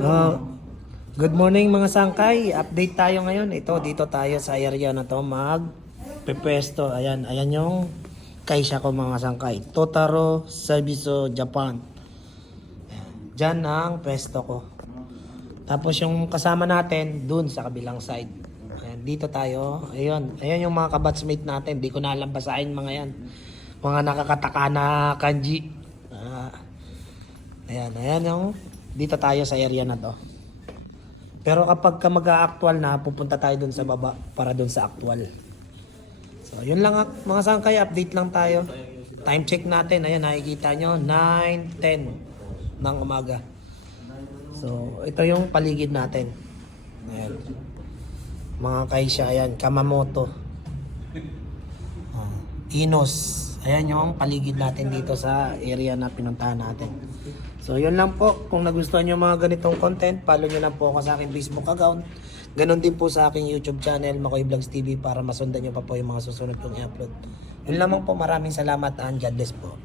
Ah, good morning mga sangkay. Update tayo ngayon. Dito tayo sa area na to magpepesto. Ayan yung kaisya ko mga sangkay. Totaro Serviso Japan. Ayan, dyan ang pesto ko. Tapos yung kasama natin dun sa kabilang side. Ayan, dito tayo. Ayun yung mga kabatsmate natin. Di ko na alam basahin mga yan. Mga nakakataka na kanji. Ayan yung dito tayo sa area na to. Pero kapag ka mag-a-actual na, pupunta tayo dun sa baba para dun sa actual. So, yun lang mga sangkay, update lang tayo. Time check natin, ayan nakikita nyo, 9:10 ng umaga. So, ito yung paligid natin. Ayan. Mga kaisya, ayan, Kamamoto. Inos. Ayan yung paligid natin dito sa area na pinuntahan natin. So yun lang po, kung nagustuhan nyo mga ganitong content, follow nyo lang po ako sa aking Facebook account. Ganon din po sa aking YouTube channel, Makoy Vlogs TV, para masundan nyo pa po yung mga susunod kong i-upload. Yun lamang po, maraming salamat and God bless po.